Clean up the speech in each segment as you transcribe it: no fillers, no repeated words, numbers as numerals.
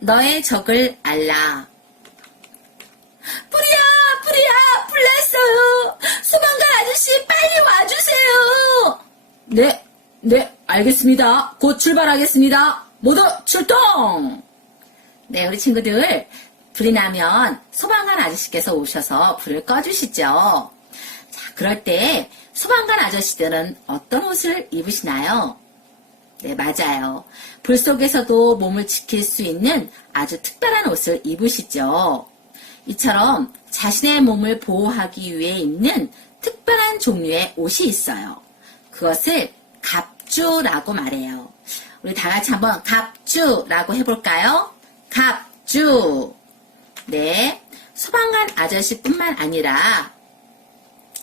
너의 적을 알라. 불이야, 불났어요. 소방관 아저씨, 빨리 와주세요. 네, 알겠습니다. 곧 출발하겠습니다. 모두 출동! 네, 우리 친구들, 불이 나면 소방관 아저씨께서 오셔서 불을 꺼주시죠. 자, 그럴 때 소방관 아저씨들은 어떤 옷을 입으시나요? 네, 맞아요. 불 속에서도 몸을 지킬 수 있는 아주 특별한 옷을 입으시죠. 이처럼 자신의 몸을 보호하기 위해 입는 특별한 종류의 옷이 있어요. 그것을 갑주라고 말해요. 우리 다 같이 한번 갑주라고 해볼까요? 갑주. 네, 소방관 아저씨뿐만 아니라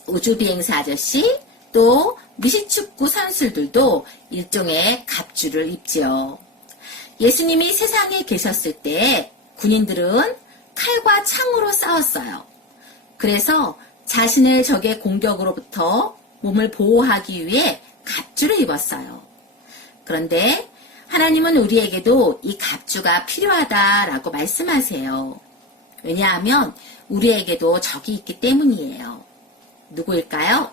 우주비행사 아저씨, 또 미식축구 선수들도 일종의 갑주를 입지요. 예수님이 세상에 계셨을 때 군인들은 칼과 창으로 싸웠어요. 그래서 자신의 적의 공격으로부터 몸을 보호하기 위해 갑주를 입었어요. 그런데 하나님은 우리에게도 이 갑주가 필요하다라고 말씀하세요. 왜냐하면 우리에게도 적이 있기 때문이에요. 누구일까요?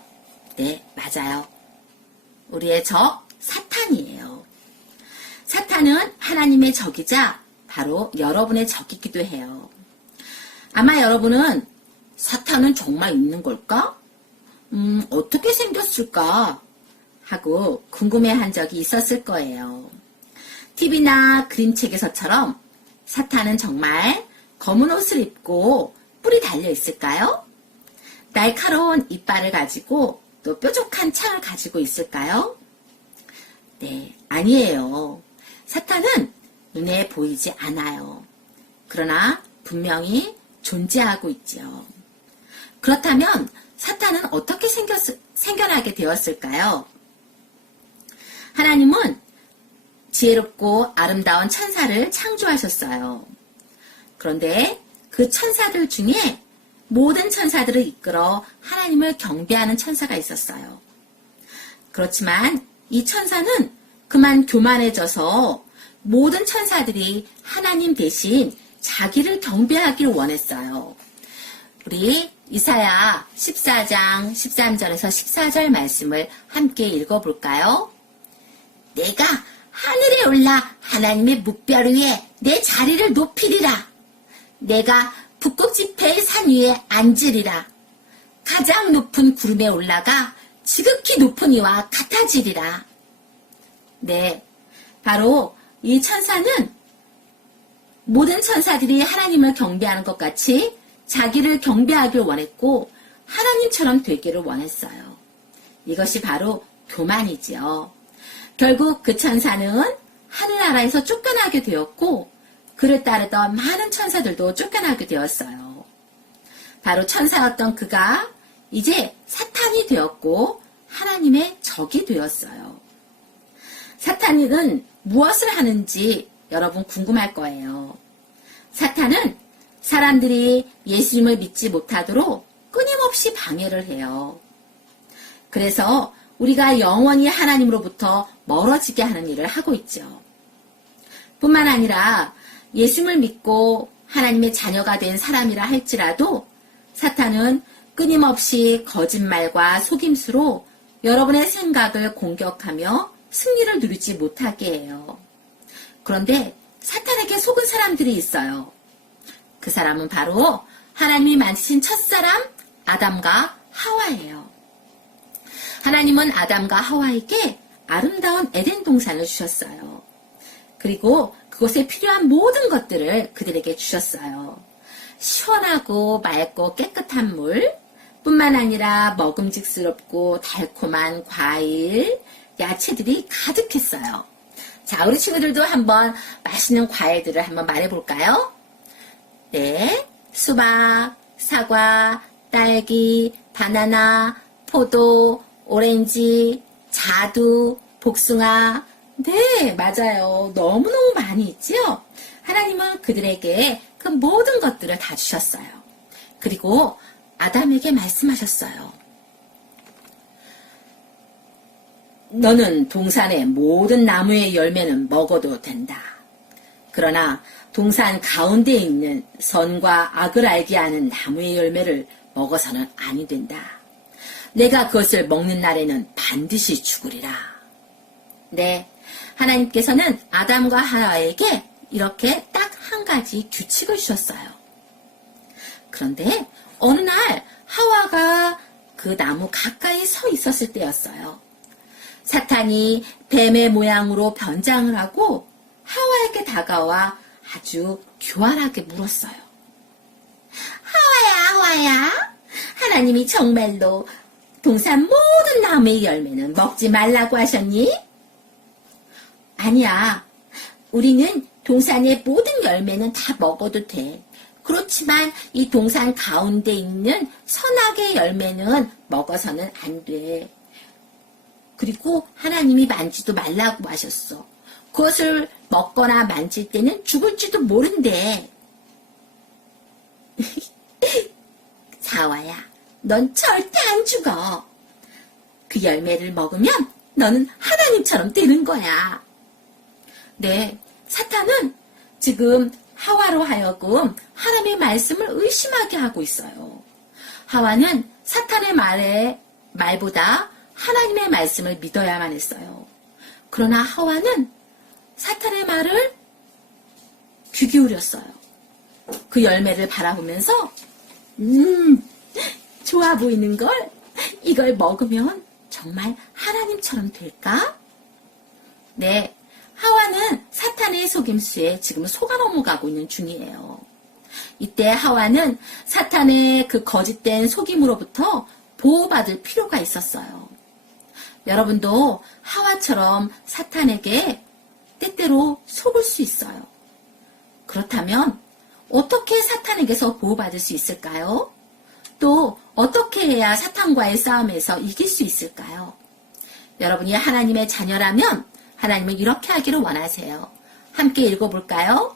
네, 맞아요. 우리의 적, 사탄이에요. 사탄은 하나님의 적이자 바로 여러분의 적이기도 해요. 아마 여러분은 사탄은 정말 있는 걸까? 어떻게 생겼을까? 하고 궁금해한 적이 있었을 거예요. TV나 그림책에서처럼 사탄은 정말 검은 옷을 입고 뿔이 달려 있을까요? 날카로운 이빨을 가지고 또 뾰족한 창을 가지고 있을까요? 네, 아니에요. 사탄은 눈에 보이지 않아요. 그러나 분명히 존재하고 있지요. 그렇다면 사탄은 어떻게 생겨나게 되었을까요? 하나님은 지혜롭고 아름다운 천사를 창조하셨어요. 그런데 그 천사들 중에 모든 천사들을 이끌어 하나님을 경배하는 천사가 있었어요. 그렇지만 이 천사는 그만 교만해져서 모든 천사들이 하나님 대신 자기를 경배하기를 원했어요. 우리 이사야 14장 13절에서 14절 말씀을 함께 읽어볼까요? 내가 하늘에 올라 하나님의 뭇별 위에 내 자리를 높이리라. 내가 북극 지폐의 산 위에 앉으리라. 가장 높은 구름에 올라가 지극히 높은 이와 같아지리라. 네, 바로 이 천사는 모든 천사들이 하나님을 경배하는 것 같이 자기를 경배하길 원했고 하나님처럼 되기를 원했어요. 이것이 바로 교만이지요. 결국 그 천사는 하늘나라에서 쫓겨나게 되었고 그를 따르던 많은 천사들도 쫓겨나게 되었어요. 바로 천사였던 그가 이제 사탄이 되었고 하나님의 적이 되었어요. 사탄은 무엇을 하는지 여러분 궁금할 거예요. 사탄은 사람들이 예수님을 믿지 못하도록 끊임없이 방해를 해요. 그래서 우리가 영원히 하나님으로부터 멀어지게 하는 일을 하고 있죠. 뿐만 아니라 예수님을 믿고 하나님의 자녀가 된 사람이라 할지라도 사탄은 끊임없이 거짓말과 속임수로 여러분의 생각을 공격하며 승리를 누리지 못하게 해요. 그런데 사탄에게 속은 사람들이 있어요. 그 사람은 바로 하나님이 만드신 첫사람 아담과 하와예요. 하나님은 아담과 하와에게 아름다운 에덴 동산을 주셨어요. 그리고 그곳에 필요한 모든 것들을 그들에게 주셨어요. 시원하고 맑고 깨끗한 물, 뿐만 아니라 먹음직스럽고 달콤한 과일, 야채들이 가득했어요. 자, 우리 친구들도 한번 맛있는 과일들을 한번 말해볼까요? 네, 수박, 사과, 딸기, 바나나, 포도, 오렌지, 자두, 복숭아. 네, 맞아요. 너무너무 많이 있지요? 하나님은 그들에게 그 모든 것들을 다 주셨어요. 그리고 아담에게 말씀하셨어요. 너는 동산의 모든 나무의 열매는 먹어도 된다. 그러나 동산 가운데 있는 선과 악을 알게 하는 나무의 열매를 먹어서는 아니 된다. 내가 그것을 먹는 날에는 반드시 죽으리라. 네, 하나님께서는 아담과 하와에게 이렇게 딱 한 가지 규칙을 주셨어요. 그런데 어느 날 하와가 그 나무 가까이 서 있었을 때였어요. 사탄이 뱀의 모양으로 변장을 하고 하와에게 다가와 아주 교활하게 물었어요. 하와야, 하나님이 정말로 동산 모든 나무의 열매는 먹지 말라고 하셨니? 아니야. 우리는 동산의 모든 열매는 다 먹어도 돼. 그렇지만 이 동산 가운데 있는 선악의 열매는 먹어서는 안 돼. 그리고 하나님이 만지도 말라고 하셨어. 그것을 먹거나 만질 때는 죽을지도 모른대. 사와야, 넌 절대 안 죽어. 그 열매를 먹으면 너는 하나님처럼 되는 거야. 네, 사탄은 지금 하와로 하여금 하나님의 말씀을 의심하게 하고 있어요. 하와는 사탄의 말보다 하나님의 말씀을 믿어야만 했어요. 그러나 하와는 사탄의 말을 귀 기울였어요. 그 열매를 바라보면서 좋아 보이는걸? 이걸 먹으면 정말 하나님처럼 될까? 네, 하와는 사탄의 속임수에 지금 속아 넘어가고 있는 중이에요. 이때 하와는 사탄의 그 거짓된 속임으로부터 보호받을 필요가 있었어요. 여러분도 하와처럼 사탄에게 때때로 속을 수 있어요. 그렇다면 어떻게 사탄에게서 보호받을 수 있을까요? 또 어떻게 해야 사탄과의 싸움에서 이길 수 있을까요? 여러분이 하나님의 자녀라면 하나님은 이렇게 하기를 원하세요. 함께 읽어볼까요?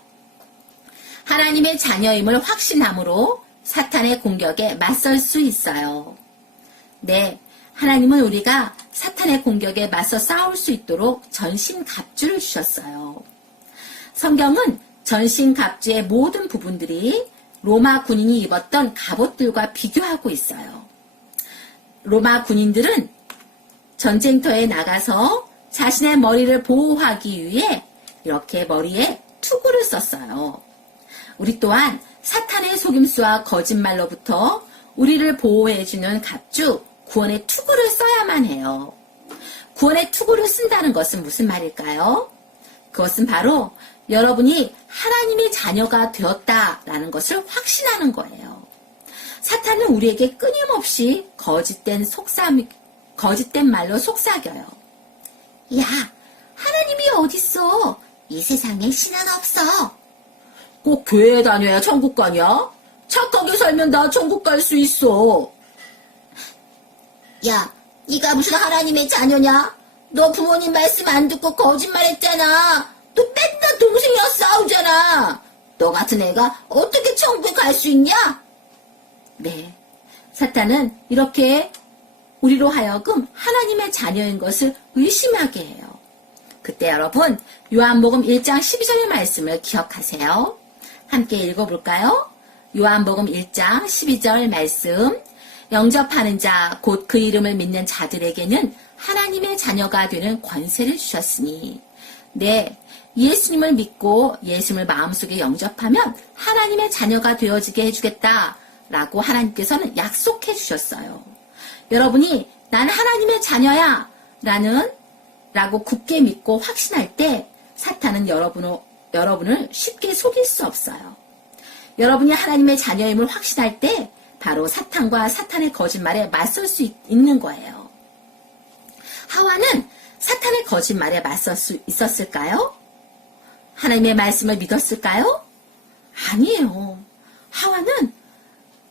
하나님의 자녀임을 확신함으로 사탄의 공격에 맞설 수 있어요. 네, 하나님은 우리가 사탄의 공격에 맞서 싸울 수 있도록 전신갑주를 주셨어요. 성경은 전신갑주의 모든 부분들이 로마 군인이 입었던 갑옷들과 비교하고 있어요. 로마 군인들은 전쟁터에 나가서 자신의 머리를 보호하기 위해 이렇게 머리에 투구를 썼어요. 우리 또한 사탄의 속임수와 거짓말로부터 우리를 보호해주는 갑주, 구원의 투구를 써야만 해요. 구원의 투구를 쓴다는 것은 무슨 말일까요? 그것은 바로 여러분이 하나님의 자녀가 되었다라는 것을 확신하는 거예요. 사탄은 우리에게 끊임없이 거짓된 말로 속삭여요. 야, 하나님이 어딨어? 이 세상에 신은 없어. 꼭 교회에 다녀야 천국 가냐? 착하게 살면 나 천국 갈 수 있어. 야, 네가 무슨 하나님의 자녀냐? 너 부모님 말씀 안 듣고 거짓말했잖아. 너 맨날 동생이랑 싸우잖아. 너 같은 애가 어떻게 천국에 갈 수 있냐? 네, 사탄은 이렇게 우리로 하여금 하나님의 자녀인 것을 의심하게 해요. 그때 여러분, 요한복음 1장 12절의 말씀을 기억하세요. 함께 읽어볼까요? 요한복음 1장 12절 말씀. 영접하는 자, 곧 그 이름을 믿는 자들에게는 하나님의 자녀가 되는 권세를 주셨으니. 네, 예수님을 믿고 예수님을 마음속에 영접하면 하나님의 자녀가 되어지게 해주겠다라고 하나님께서는 약속해 주셨어요. 여러분이 난 하나님의 자녀야 라고 굳게 믿고 확신할 때 사탄은 여러분을 쉽게 속일 수 없어요. 여러분이 하나님의 자녀임을 확신할 때 바로 사탄과 사탄의 거짓말에 맞설 수 있는 거예요. 하와는 사탄의 거짓말에 맞설 수 있었을까요? 하나님의 말씀을 믿었을까요? 아니에요. 하와는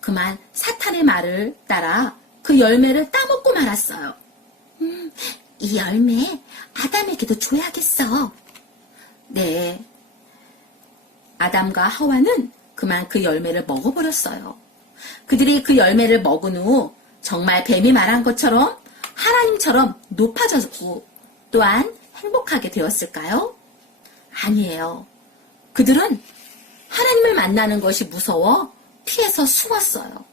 그만 사탄의 말을 따라 그 열매를 따먹고 말았어요. 이 열매 아담에게도 줘야겠어. 네, 아담과 하와는 그만 그 열매를 먹어버렸어요. 그들이 그 열매를 먹은 후 정말 뱀이 말한 것처럼 하나님처럼 높아졌고 또한 행복하게 되었을까요? 아니에요. 그들은 하나님을 만나는 것이 무서워 피해서 숨었어요.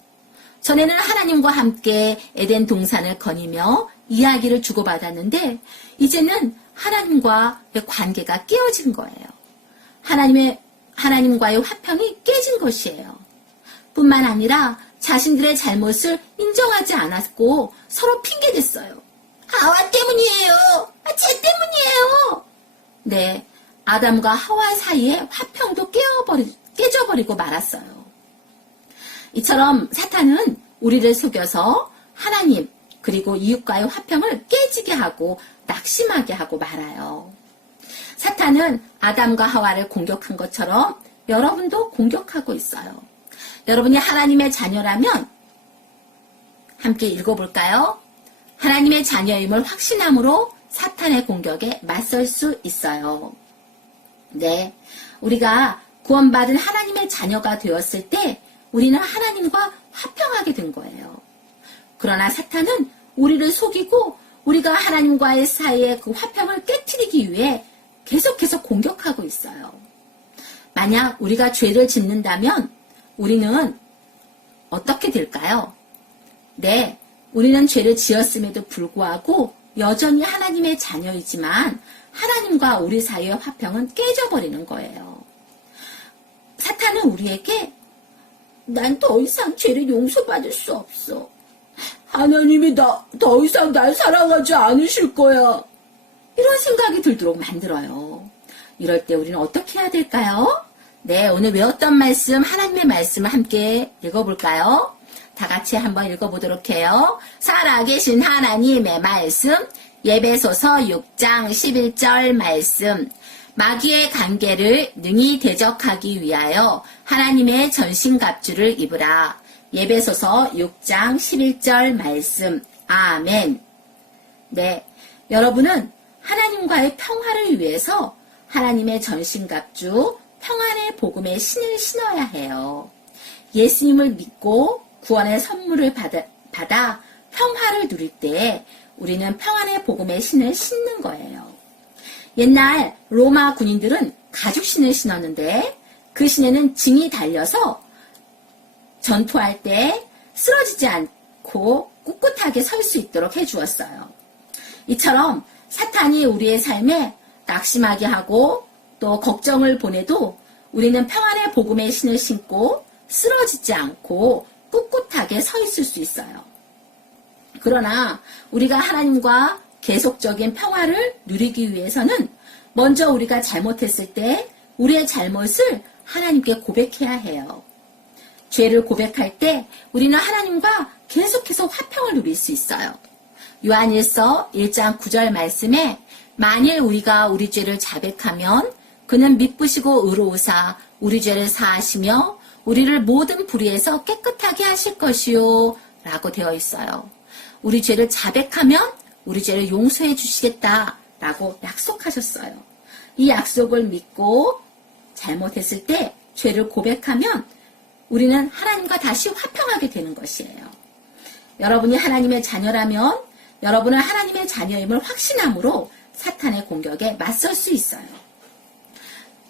전에는 하나님과 함께 에덴 동산을 거니며 이야기를 주고받았는데 이제는 하나님과의 관계가 깨어진 거예요. 하나님과의 화평이 깨진 것이에요. 뿐만 아니라 자신들의 잘못을 인정하지 않았고 서로 핑계댔어요. 하와 때문이에요. 쟤 때문이에요. 네, 아담과 하와 사이의 화평도 깨져버리고 말았어요. 이처럼 사탄은 우리를 속여서 하나님 그리고 이웃과의 화평을 깨지게 하고 낙심하게 하고 말아요. 사탄은 아담과 하와를 공격한 것처럼 여러분도 공격하고 있어요. 여러분이 하나님의 자녀라면 함께 읽어볼까요? 하나님의 자녀임을 확신함으로 사탄의 공격에 맞설 수 있어요. 네, 우리가 구원받은 하나님의 자녀가 되었을 때 우리는 하나님과 화평하게 된 거예요. 그러나 사탄은 우리를 속이고 우리가 하나님과의 사이의 그 화평을 깨트리기 위해 계속해서 공격하고 있어요. 만약 우리가 죄를 짓는다면 우리는 어떻게 될까요? 네, 우리는 죄를 지었음에도 불구하고 여전히 하나님의 자녀이지만 하나님과 우리 사이의 화평은 깨져버리는 거예요. 사탄은 우리에게 난 더 이상 죄를 용서받을 수 없어. 하나님이 더 이상 날 사랑하지 않으실 거야. 이런 생각이 들도록 만들어요. 이럴 때 우리는 어떻게 해야 될까요? 네, 오늘 외웠던 말씀, 하나님의 말씀을 함께 읽어볼까요? 다 같이 한번 읽어보도록 해요. 살아계신 하나님의 말씀, 에베소서 6장 11절 말씀. 마귀의 관계를 능히 대적하기 위하여 하나님의 전신갑주를 입으라. 에베소서 6장 11절 말씀. 아멘. 네, 여러분은 하나님과의 평화를 위해서 하나님의 전신갑주, 평안의 복음의 신을 신어야 해요. 예수님을 믿고 구원의 선물을 받아 평화를 누릴 때 우리는 평안의 복음의 신을 신는 거예요. 옛날 로마 군인들은 가죽신을 신었는데 그 신에는 징이 달려서 전투할 때 쓰러지지 않고 꿋꿋하게 설 수 있도록 해주었어요. 이처럼 사탄이 우리의 삶에 낙심하게 하고 또 걱정을 보내도 우리는 평안의 복음의 신을 신고 쓰러지지 않고 꿋꿋하게 서 있을 수 있어요. 그러나 우리가 하나님과 계속적인 평화를 누리기 위해서는 먼저 우리가 잘못했을 때 우리의 잘못을 하나님께 고백해야 해요. 죄를 고백할 때 우리는 하나님과 계속해서 화평을 누릴 수 있어요. 요한일서 1장 9절 말씀에 만일 우리가 우리 죄를 자백하면 그는 미쁘시고 의로우사 우리 죄를 사하시며 우리를 모든 불의에서 깨끗하게 하실 것이요 라고 되어 있어요. 우리 죄를 자백하면 우리 죄를 용서해 주시겠다라고 약속하셨어요. 이 약속을 믿고 잘못했을 때 죄를 고백하면 우리는 하나님과 다시 화평하게 되는 것이에요. 여러분이 하나님의 자녀라면 여러분은 하나님의 자녀임을 확신함으로 사탄의 공격에 맞설 수 있어요.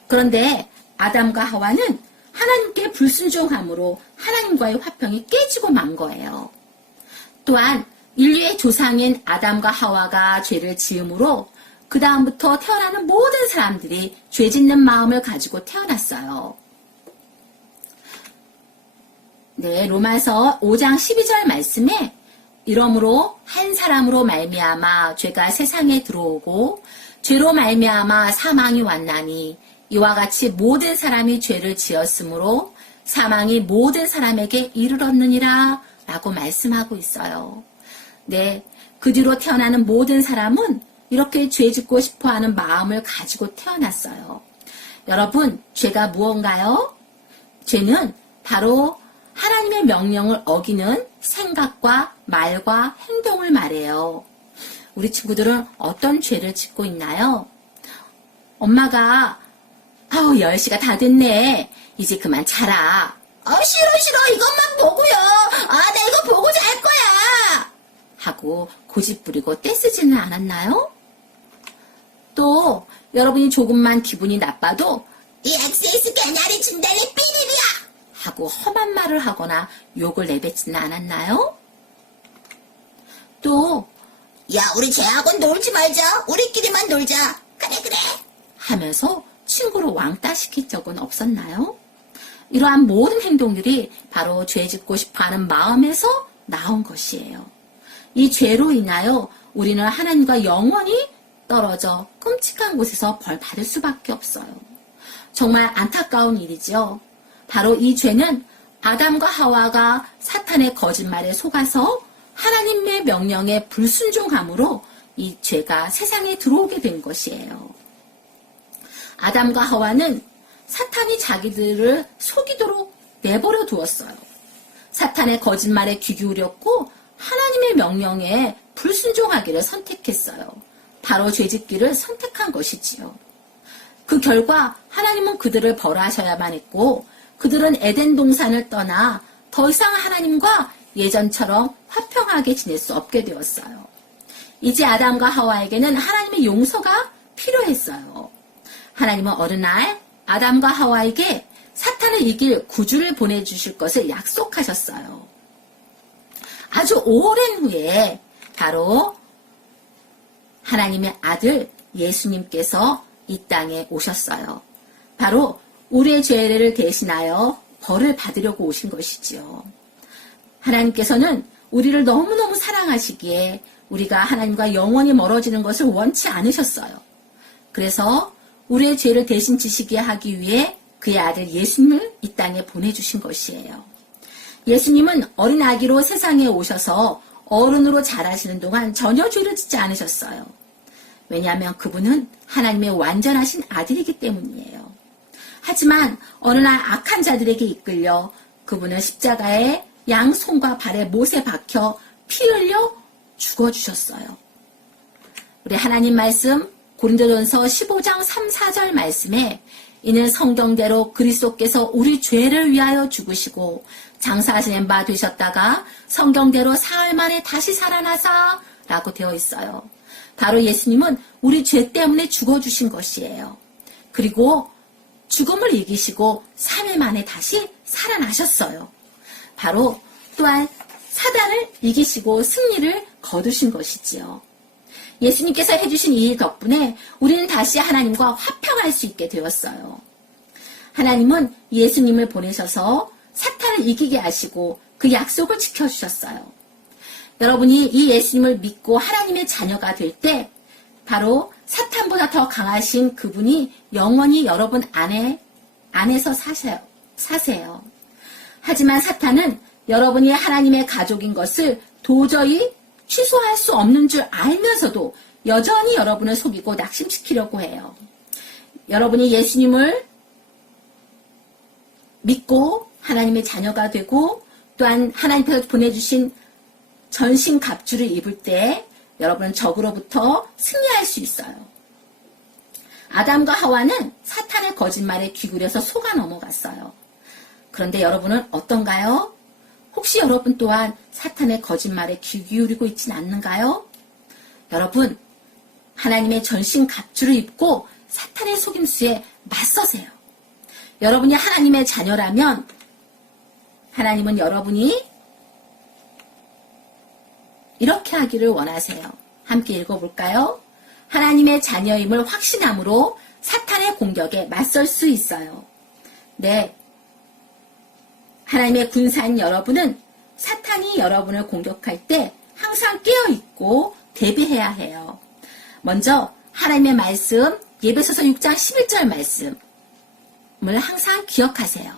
그런데 아담과 하와는 하나님께 불순종함으로 하나님과의 화평이 깨지고 만 거예요. 또한 인류의 조상인 아담과 하와가 죄를 지음으로 그 다음부터 태어나는 모든 사람들이 죄 짓는 마음을 가지고 태어났어요. 네, 로마서 5장 12절 말씀에 이러므로 한 사람으로 말미암아 죄가 세상에 들어오고 죄로 말미암아 사망이 왔나니 이와 같이 모든 사람이 죄를 지었으므로 사망이 모든 사람에게 이르렀느니라 라고 말씀하고 있어요. 네, 그 뒤로 태어나는 모든 사람은 이렇게 죄 짓고 싶어하는 마음을 가지고 태어났어요. 여러분, 죄가 무언가요? 죄는 바로 하나님의 명령을 어기는 생각과 말과 행동을 말해요. 우리 친구들은 어떤 죄를 짓고 있나요? 엄마가 10시가 다 됐네. 이제 그만 자라. 싫어. 이것만 보고요. 나 이거 보고 잘 거야. 하고 고집부리고 떼쓰지는 않았나요? 또 여러분이 조금만 기분이 나빠도 이 액세스가 나를 준달래 삐리비야! 하고 험한 말을 하거나 욕을 내뱉지는 않았나요? 또 야, 우리 쟤하고는 놀지 말자. 우리끼리만 놀자. 그래 그래 하면서 친구를 왕따시킨 적은 없었나요? 이러한 모든 행동들이 바로 죄 짓고 싶어하는 마음에서 나온 것이에요. 이 죄로 인하여 우리는 하나님과 영원히 떨어져 끔찍한 곳에서 벌 받을 수밖에 없어요. 정말 안타까운 일이죠. 바로 이 죄는 아담과 하와가 사탄의 거짓말에 속아서 하나님의 명령에 불순종함으로 이 죄가 세상에 들어오게 된 것이에요. 아담과 하와는 사탄이 자기들을 속이도록 내버려 두었어요. 사탄의 거짓말에 귀 기울였고 하나님의 명령에 불순종하기를 선택했어요. 바로 죄짓기를 선택한 것이지요. 그 결과 하나님은 그들을 벌하셔야만 했고 그들은 에덴 동산을 떠나 더 이상 하나님과 예전처럼 화평하게 지낼 수 없게 되었어요. 이제 아담과 하와에게는 하나님의 용서가 필요했어요. 하나님은 어느 날 아담과 하와에게 사탄을 이길 구주를 보내주실 것을 약속하셨어요. 아주 오랜 후에 바로 하나님의 아들 예수님께서 이 땅에 오셨어요. 바로 우리의 죄를 대신하여 벌을 받으려고 오신 것이지요. 하나님께서는 우리를 너무너무 사랑하시기에 우리가 하나님과 영원히 멀어지는 것을 원치 않으셨어요. 그래서 우리의 죄를 대신 지시게 하기 위해 그의 아들 예수님을 이 땅에 보내주신 것이에요. 예수님은 어린 아기로 세상에 오셔서 어른으로 자라시는 동안 전혀 죄를 짓지 않으셨어요. 왜냐하면 그분은 하나님의 완전하신 아들이기 때문이에요. 하지만 어느 날 악한 자들에게 이끌려 그분은 십자가에 양손과 발에 못에 박혀 피 흘려 죽어주셨어요. 우리 하나님 말씀 고린도전서 15장 3, 4절 말씀에 이는 성경대로 그리스도께서 우리 죄를 위하여 죽으시고 장사하시는 바 되셨다가 성경대로 사흘 만에 다시 살아나사 라고 되어 있어요. 바로 예수님은 우리 죄 때문에 죽어주신 것이에요. 그리고 죽음을 이기시고 3일 만에 다시 살아나셨어요. 바로 또한 사단을 이기시고 승리를 거두신 것이지요. 예수님께서 해주신 이 일 덕분에 우리는 다시 하나님과 화평할 수 있게 되었어요. 하나님은 예수님을 보내셔서 사탄을 이기게 하시고 그 약속을 지켜주셨어요. 여러분이 이 예수님을 믿고 하나님의 자녀가 될 때 바로 사탄보다 더 강하신 그분이 영원히 여러분 안에서 사세요. 하지만 사탄은 여러분이 하나님의 가족인 것을 도저히 취소할 수 없는 줄 알면서도 여전히 여러분을 속이고 낙심시키려고 해요. 여러분이 예수님을 믿고 하나님의 자녀가 되고 또한 하나님께서 보내주신 전신 갑주를 입을 때 여러분은 적으로부터 승리할 수 있어요. 아담과 하와는 사탄의 거짓말에 귀구려서 속아 넘어갔어요. 그런데 여러분은 어떤가요? 혹시 여러분 또한 사탄의 거짓말에 귀 기울이고 있진 않는가요? 여러분, 하나님의 전신 갑주를 입고 사탄의 속임수에 맞서세요. 여러분이 하나님의 자녀라면 하나님은 여러분이 이렇게 하기를 원하세요. 함께 읽어볼까요? 하나님의 자녀임을 확신함으로 사탄의 공격에 맞설 수 있어요. 네. 하나님의 군사인 여러분은 사탄이 여러분을 공격할 때 항상 깨어있고 대비해야 해요. 먼저 하나님의 말씀 예배소서 6장 11절 말씀을 항상 기억하세요.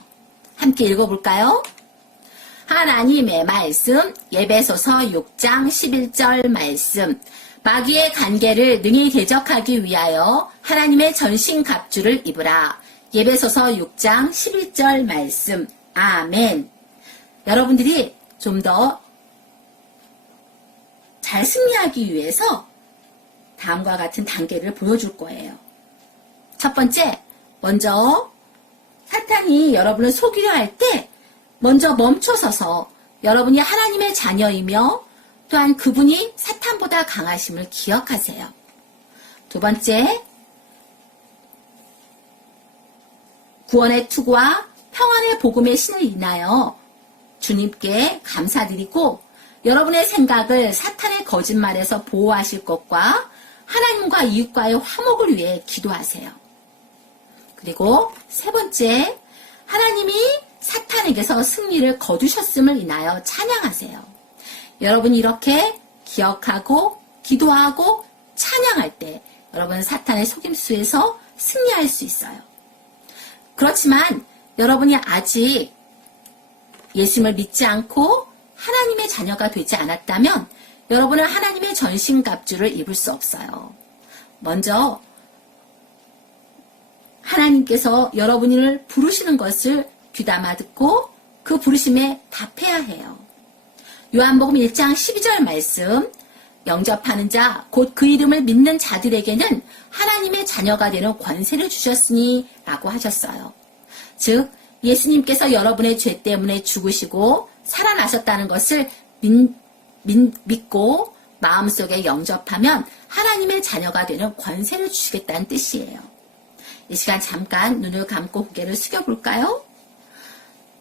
함께 읽어볼까요? 하나님의 말씀 예배소서 6장 11절 말씀 마귀의 간계를 능히 대적하기 위하여 하나님의 전신 갑주를 입으라. 예배소서 6장 11절 말씀 아멘. 여러분들이 좀 더 잘 승리하기 위해서 다음과 같은 단계를 보여줄 거예요. 첫 번째, 먼저 사탄이 여러분을 속이려 할 때 먼저 멈춰서서 여러분이 하나님의 자녀이며 또한 그분이 사탄보다 강하심을 기억하세요. 두 번째, 구원의 투구와 평안의 복음의 신을 인하여 주님께 감사드리고 여러분의 생각을 사탄의 거짓말에서 보호하실 것과 하나님과 이웃과의 화목을 위해 기도하세요. 그리고 세 번째, 하나님이 사탄에게서 승리를 거두셨음을 인하여 찬양하세요. 여러분이 이렇게 기억하고 기도하고 찬양할 때 여러분 사탄의 속임수에서 승리할 수 있어요. 그렇지만 여러분이 아직 예수님을 믿지 않고 하나님의 자녀가 되지 않았다면 여러분은 하나님의 전신갑주를 입을 수 없어요. 먼저 하나님께서 여러분을 부르시는 것을 귀담아 듣고 그 부르심에 답해야 해요. 요한복음 1장 12절 말씀, 영접하는 자, 곧 그 이름을 믿는 자들에게는 하나님의 자녀가 되는 권세를 주셨으니 라고 하셨어요. 즉 예수님께서 여러분의 죄 때문에 죽으시고 살아나셨다는 것을 믿고 마음속에 영접하면 하나님의 자녀가 되는 권세를 주시겠다는 뜻이에요. 이 시간 잠깐 눈을 감고 고개를 숙여볼까요?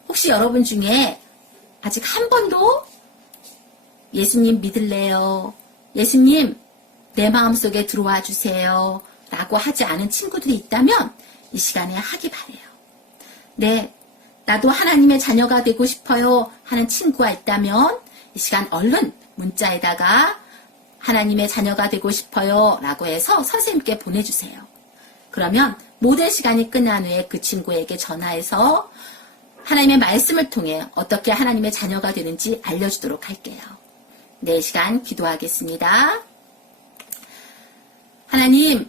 혹시 여러분 중에 아직 한 번도 예수님 믿을래요? 예수님 내 마음속에 들어와 주세요 라고 하지 않은 친구들이 있다면 이 시간에 하기 바래요. 네, 나도 하나님의 자녀가 되고 싶어요 하는 친구가 있다면 이 시간 얼른 문자에다가 하나님의 자녀가 되고 싶어요 라고 해서 선생님께 보내주세요. 그러면 모든 시간이 끝난 후에 그 친구에게 전화해서 하나님의 말씀을 통해 어떻게 하나님의 자녀가 되는지 알려주도록 할게요. 네, 시간 기도하겠습니다. 하나님,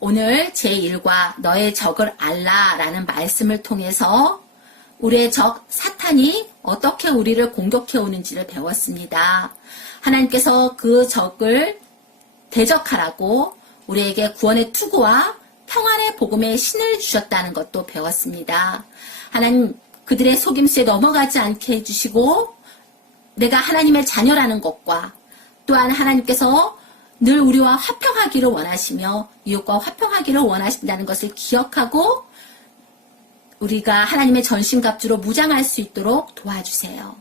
오늘 제1과 너의 적을 알라라는 말씀을 통해서 우리의 적 사탄이 어떻게 우리를 공격해 오는지를 배웠습니다. 하나님께서 그 적을 대적하라고 우리에게 구원의 투구와 평안의 복음의 신을 주셨다는 것도 배웠습니다. 하나님, 그들의 속임수에 넘어가지 않게 해주시고 내가 하나님의 자녀라는 것과 또한 하나님께서 늘 우리와 화평하기를 원하시며 이웃과 화평하기를 원하신다는 것을 기억하고 우리가 하나님의 전신갑주로 무장할 수 있도록 도와주세요.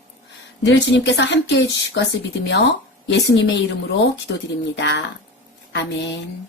늘 주님께서 함께해 주실 것을 믿으며 예수님의 이름으로 기도드립니다. 아멘.